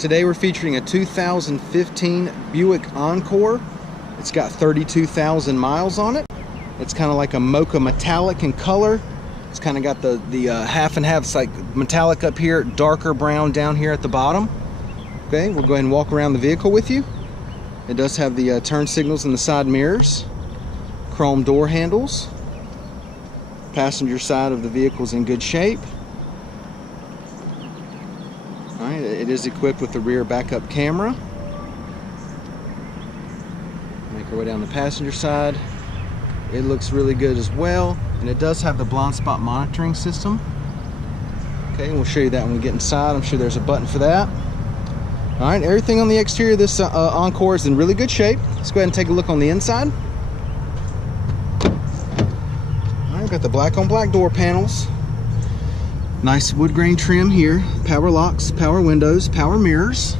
Today we're featuring a 2015 Buick Encore. It's got 32,000 miles on it. It's kind of like a mocha metallic in color. It's kind of got the half and half. It's like metallic up here, darker brown down here at the bottom. Okay, we'll go ahead and walk around the vehicle with you. It does have the turn signals in the side mirrors, chrome door handles. Passenger side of the vehicle is in good shape. Alright, it is equipped with the rear backup camera. Make our way down the passenger side. It looks really good as well, and it does have the blind spot monitoring system. Okay, we'll show you that when we get inside. I'm sure there's a button for that. Alright, everything on the exterior of this Encore is in really good shape. Let's go ahead and take a look on the inside. Alright, got the black on black door panels. Nice wood grain trim here. Power locks, power windows, power mirrors.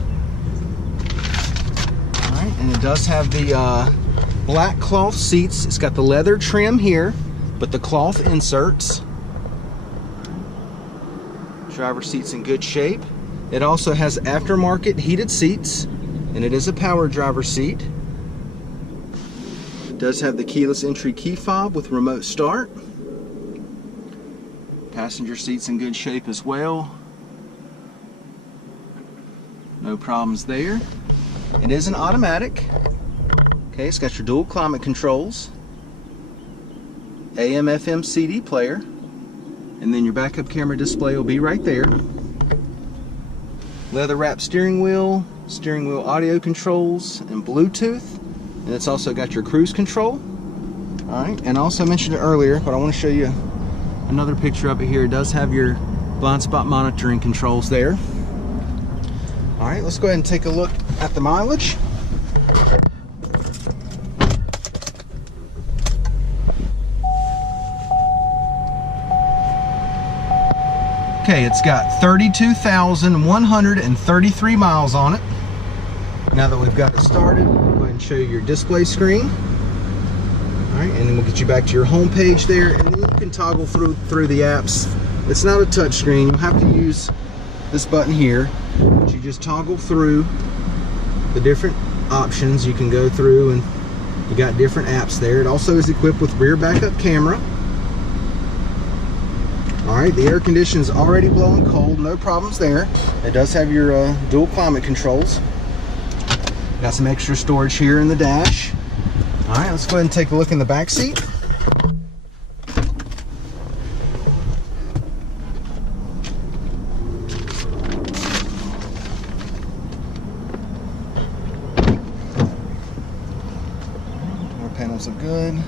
Alright, and it does have the black cloth seats. It's got the leather trim here, but the cloth inserts. Driver seat's in good shape. It also has aftermarket heated seats, and it is a power driver seat. It does have the keyless entry key fob with remote start. Passenger seat's in good shape as well. No problems there. It is an automatic. Okay, it's got your dual climate controls, AM, FM, CD player, and then your backup camera display will be right there. Leather wrapped steering wheel audio controls, and Bluetooth, and it's also got your cruise control. Alright, and I also mentioned it earlier, but I want to show you another picture of it here. It does have your blind spot monitoring controls there. Alright, let's go ahead and take a look at the mileage. Okay, it's got 32,133 miles on it. Now that we've got it started, we'll go ahead and show you your display screen. Alright, and then we'll get you back to your home page there, and then you can toggle through the apps. It's not a touch screen. You'll have to use this button here, but you just toggle through the different options you can go through, and you got different apps there. It also is equipped with rear backup camera. Alright, the air condition is already blowing cold, no problems there. It does have your dual climate controls. Got some extra storage here in the dash. Alright, let's go ahead and take a look in the back seat. Door panels are good.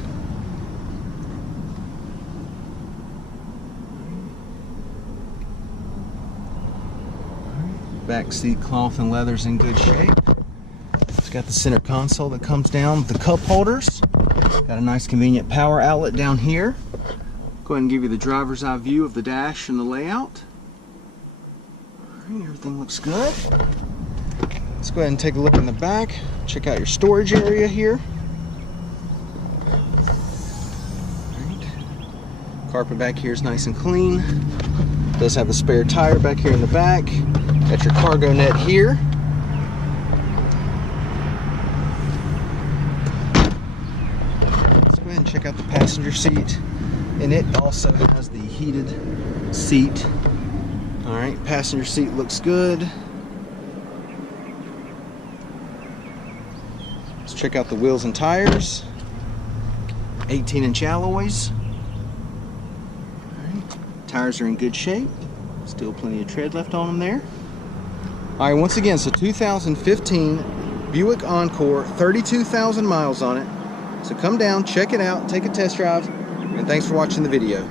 Back seat cloth and leather's in good shape. It's got the center console that comes down with the cup holders. Got a nice convenient power outlet down here. Go ahead and give you the driver's eye view of the dash and the layout. Alright, everything looks good. Let's go ahead and take a look in the back. Check out your storage area here. Alright. Carpet back here is nice and clean. Does have a spare tire back here in the back. Got your cargo net here. Let's go ahead and check out the passenger seat. And it also has the heated seat. Alright, passenger seat looks good. Let's check out the wheels and tires. 18-inch alloys. Alright, tires are in good shape. Still plenty of tread left on them there. Alright, once again, so 2015 Buick Encore, 32,000 miles on it. So come down, check it out, take a test drive, and thanks for watching the video.